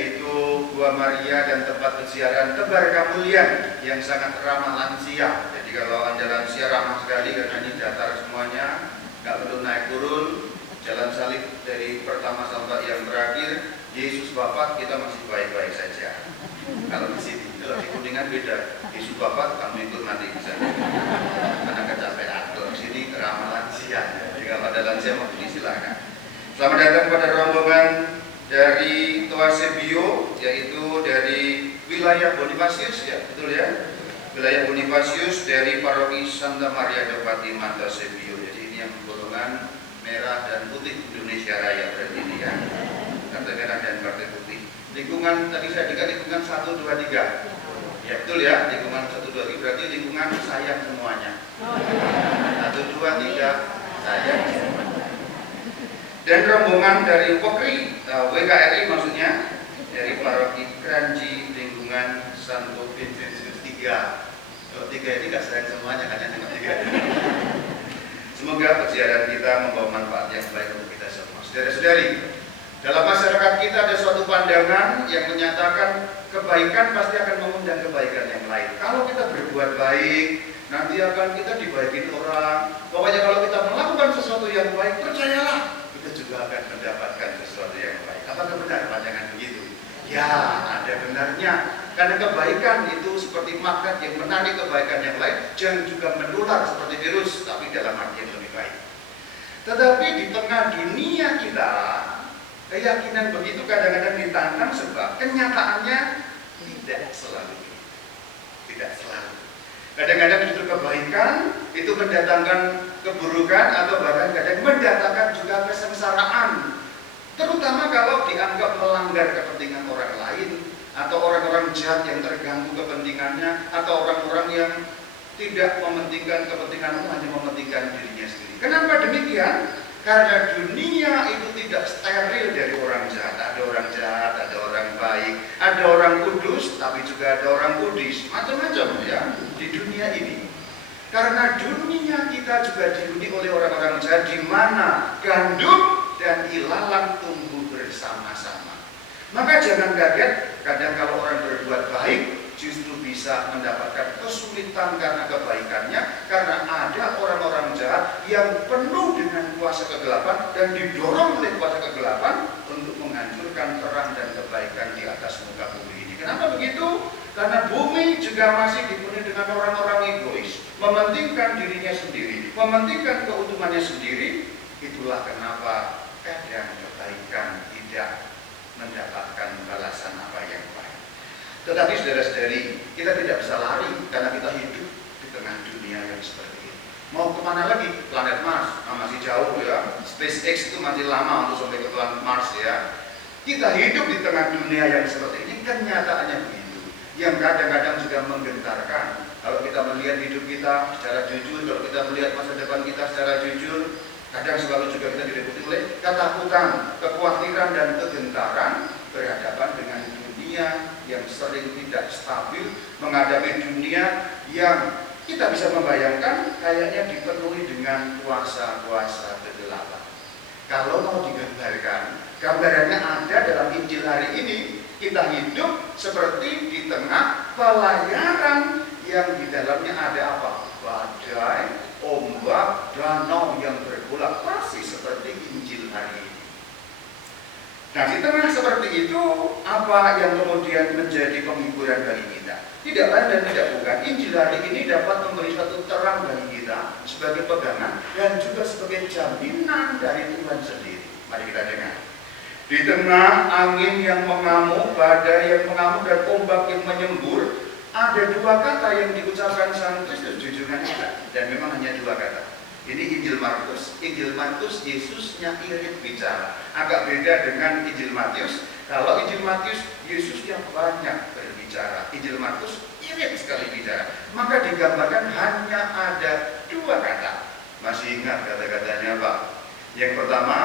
yaitu Gua Maria dan tempat peziarahan Tebar Kemuliaan yang sangat ramah lansia. Jadi kalau Anda lansia ramah sekali karena ini datar semuanya, nggak perlu naik turun, jalan salib dari pertama sampai yang terakhir. Yesus Bapak kita masih baik-baik saja. Kalau di sini, kalau di Kuningan beda. Yesus Bapak kamu ikut mati bisa. Karena kecapean. Kalau di sini ramah lansia. Jadi kalau ada lansia mau silakan. Selamat datang pada rombongan dari Toasebio, yaitu dari wilayah Bonifasius, ya betul ya, wilayah Bonifasius dari Paroki Santa Maria de Fatima Toasebio. Jadi ini yang golongan merah dan putih Indonesia Raya berarti ini ya, kartu merah dan kartu putih. Lingkungan tadi saya dikatakan lingkungan 1, 2, 3. Ya betul ya, lingkungan 1, 2, 3 berarti lingkungan sayang semuanya. 1, 2, 3 sayang. Dan rombongan dari WKRI maksudnya dari Paroki Kranji lingkungan Santo Vincentius 3. Kalau 3 ini nggak sayang semuanya, hanya cuma 3. Semoga peziarahan kita membawa manfaat yang baik untuk kita semua. Saudara-saudari, dalam masyarakat kita ada suatu pandangan yang menyatakan kebaikan pasti akan mengundang kebaikan yang lain. Kalau kita berbuat baik, nanti akan kita dibaikin orang. Pokoknya kalau kita melakukan sesuatu yang baik, percayalah kita juga akan mendapatkan sesuatu yang baik. Apakah benar pandangan begitu? Ya, ada benarnya. Karena kebaikan itu seperti magnet yang menarik kebaikan yang lain, dan juga menular seperti virus, tapi dalam arti yang lebih baik. Tetapi di tengah dunia kita, keyakinan begitu kadang-kadang ditantang sebab kenyataannya tidak selalu. Tidak selalu. Kadang-kadang justru kebaikan itu mendatangkan keburukan atau bahkan kadang mendatangkan juga kesengsaraan. Terutama kalau dianggap melanggar kepentingan orang lain, atau orang-orang jahat yang terganggu kepentingannya, atau orang-orang yang tidak mementingkan kepentingan umum, hanya mementingkan dirinya sendiri. Kenapa demikian? Karena dunia itu tidak steril dari orang jahat. Ada orang jahat, ada orang baik, ada orang kudus, tapi juga ada orang kudis. Macam-macam ya di dunia ini. Karena dunia kita juga dihuni oleh orang-orang jahat, di mana gandum dan ilalang tumbuh bersama-sama. Maka jangan kaget, kadang kalau orang berbuat baik justru bisa mendapatkan kesulitan karena kebaikannya, karena ada orang-orang jahat yang penuh dengan kuasa kegelapan dan didorong oleh kuasa kegelapan untuk menghancurkan terang dan kebaikan di atas muka bumi ini. Kenapa begitu? Karena bumi juga masih dipenuhi dengan orang-orang egois, mementingkan dirinya sendiri, mementingkan keuntungannya sendiri. Itulah kenapa kadang kebaikan tidak mendapatkan balasan apa yang baik. Tetapi saudara-saudari, kita tidak bisa lari karena kita hidup di tengah dunia yang seperti ini. Mau kemana lagi? Planet Mars masih jauh ya. SpaceX itu masih lama untuk sampai ke planet Mars ya. Kita hidup di tengah dunia yang seperti ini, kenyataannya begitu. Yang kadang-kadang juga menggentarkan. Kalau kita melihat hidup kita secara jujur, kalau kita melihat masa depan kita secara jujur, kadang selalu juga kita diliputi oleh ketakutan, kekhawatiran, dan kegentaran berhadapan dengan dunia yang sering tidak stabil, menghadapi dunia yang kita bisa membayangkan kayaknya dipenuhi dengan kuasa-kuasa kegelapan. Kalau mau digambarkan, gambarannya ada dalam Injil hari ini. Kita hidup seperti di tengah pelayaran yang di dalamnya ada apa? Badai, ombak, danau yang bergolak, persis seperti Injil hari ini. Nah, di tengah seperti itu, apa yang kemudian menjadi penghiburan bagi kita? Tidak lain dan tidak bukan, Injil hari ini dapat memberi satu terang bagi kita sebagai pegangan dan juga sebagai jaminan dari Tuhan sendiri. Mari kita dengar. Di tengah angin yang mengamuk, badai yang mengamuk, dan ombak yang menyembur, ada dua kata yang diucapkan Sang Kristus jujurnya kita, dan memang hanya dua kata. Ini Injil Markus. Injil Markus Yesusnya irit bicara. Agak beda dengan Injil Matius. Kalau Injil Matius Yesusnya banyak berbicara. Injil Markus irit sekali bicara. Maka digambarkan hanya ada dua kata. Masih ingat kata-katanya Pak? Yang pertama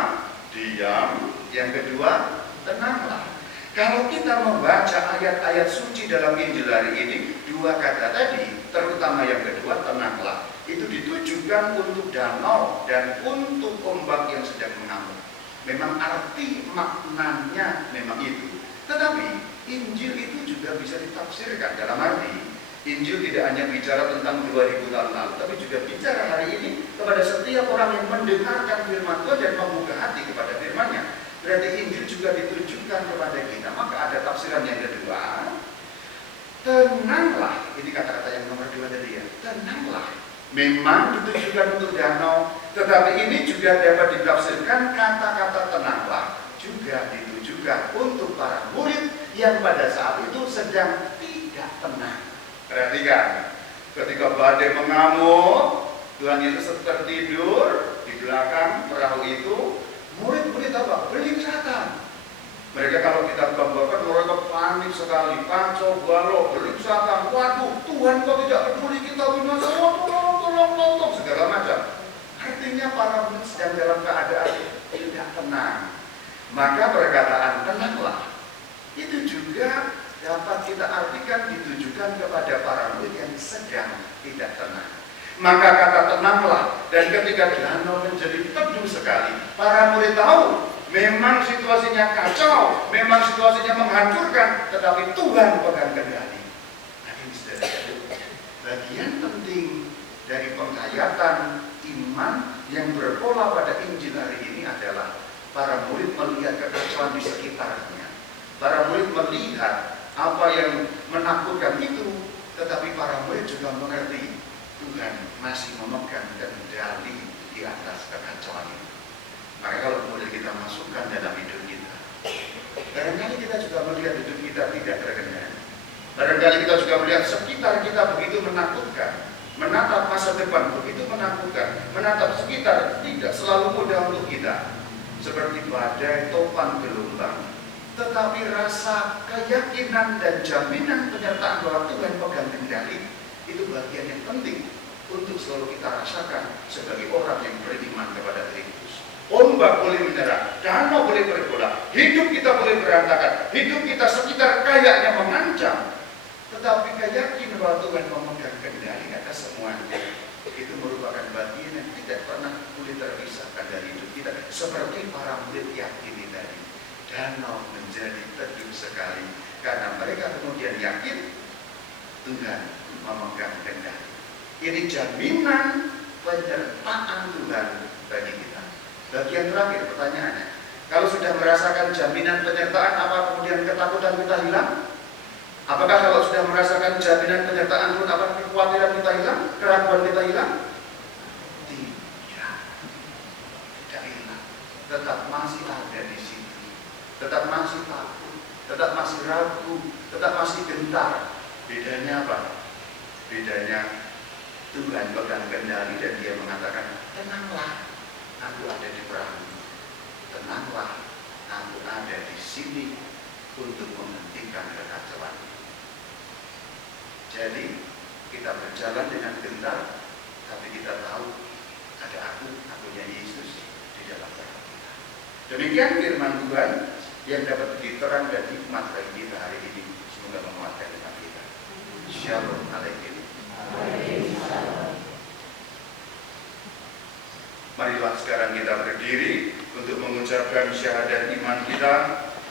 diam, yang kedua tenanglah. Kalau kita membaca ayat-ayat suci dalam Injil hari ini, dua kata tadi, terutama yang kedua, tenanglah, itu ditujukan untuk danau dan untuk ombak yang sedang mengamuk. Memang arti maknanya memang itu. Tetapi juga bisa ditafsirkan. Dalam arti Injil tidak hanya bicara tentang 2000 tahun lalu, tapi juga bicara hari ini kepada setiap orang yang mendengarkan firman Tuhan dan membuka hati kepada firman-Nya. Berarti Injil juga ditujukan kepada kita. Maka ada tafsiran yang kedua, tenanglah. Ini kata-kata yang nomor 2 tadi ya, tenanglah. Memang ditujukan untuk danau, tetapi ini juga dapat ditafsirkan kata-kata tenanglah juga ditujukan untuk para murid yang pada saat itu sedang tidak tenang. Perhatikan, ketika badai mengamuk, Tuhan Yesus tertidur di belakang perahu itu, murid-murid apa? Beringsatan. Mereka kalau kita gambarkan, mereka panik sekali, kacau balau, beringsatan. Waduh, Tuhan kok tidak peduli kita binasa, tolong, segala macam. Artinya para murid sedang dalam keadaan tidak tenang. Maka perkataan tenanglah itu juga dapat kita artikan ditujukan kepada para murid yang sedang tidak tenang. Maka kata tenanglah, dan ketika danau menjadi teduh sekali, para murid tahu memang situasinya kacau, memang situasinya menghancurkan, tetapi Tuhan pegang kendali. Nah ini saudara, bagian penting dari penghayatan iman yang berpola pada Injil hari ini adalah para murid melihat kekacauan di sekitarnya. Para murid melihat apa yang menakutkan itu, tetapi para murid juga mengerti Tuhan masih memegang kendali di atas kekacauan itu. Maka kalau kemudian kita masukkan dalam hidup kita, barangkali kita juga melihat hidup kita tidak terkendali. Barangkali kita juga melihat sekitar kita begitu menakutkan, menatap masa depan begitu menakutkan, menatap sekitar tidak selalu mudah untuk kita, seperti badai, topan, gelombang. Tetapi rasa keyakinan dan jaminan penyertaan bahwa Tuhan pegang kendali itu bagian yang penting untuk selalu kita rasakan sebagai orang yang beriman kepada Kristus. Ombak boleh menyerang, danau boleh bergolak, hidup kita boleh berantakan, hidup kita sekitar kayaknya mengancam, tetapi keyakinan bahwa Tuhan memegang kendali atas semuanya itu merupakan bagian yang tidak pernah boleh terpisahkan dari hidup kita. Seperti para murid yakin tadi, danau menjadi teduh sekali karena mereka kemudian yakin Tuhan memegang kendali. Ini jaminan penyertaan Tuhan bagi kita. Bagian terakhir pertanyaannya, kalau sudah merasakan jaminan penyertaan, apa kemudian ketakutan kita hilang? Apakah kalau sudah merasakan jaminan penyertaan Tuhan, apa kekhawatiran kita hilang? Keraguan kita hilang? Tidak hilang. Tetap masih ada di situ. Tetap masih takut, tetap masih ragu, tetap masih gentar. Bedanya apa? Bedanya Tuhan pegang kendali dan Dia mengatakan, tenanglah, aku ada di perahu. Tenanglah, aku ada di sini untuk menghentikan kekacauan. Jadi kita berjalan dengan gentar, tapi kita tahu ada akunya Yesus di dalam perahu kita. Demikian firman Tuhan yang dapat diterang dan hikmat bagi kita hari ini. Semoga menguatkan iman kita. Shalom alaikum. Marilah sekarang kita berdiri untuk mengucapkan syahadat iman kita.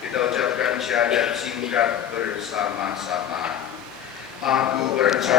Kita ucapkan syahadat singkat bersama-sama. Aku percaya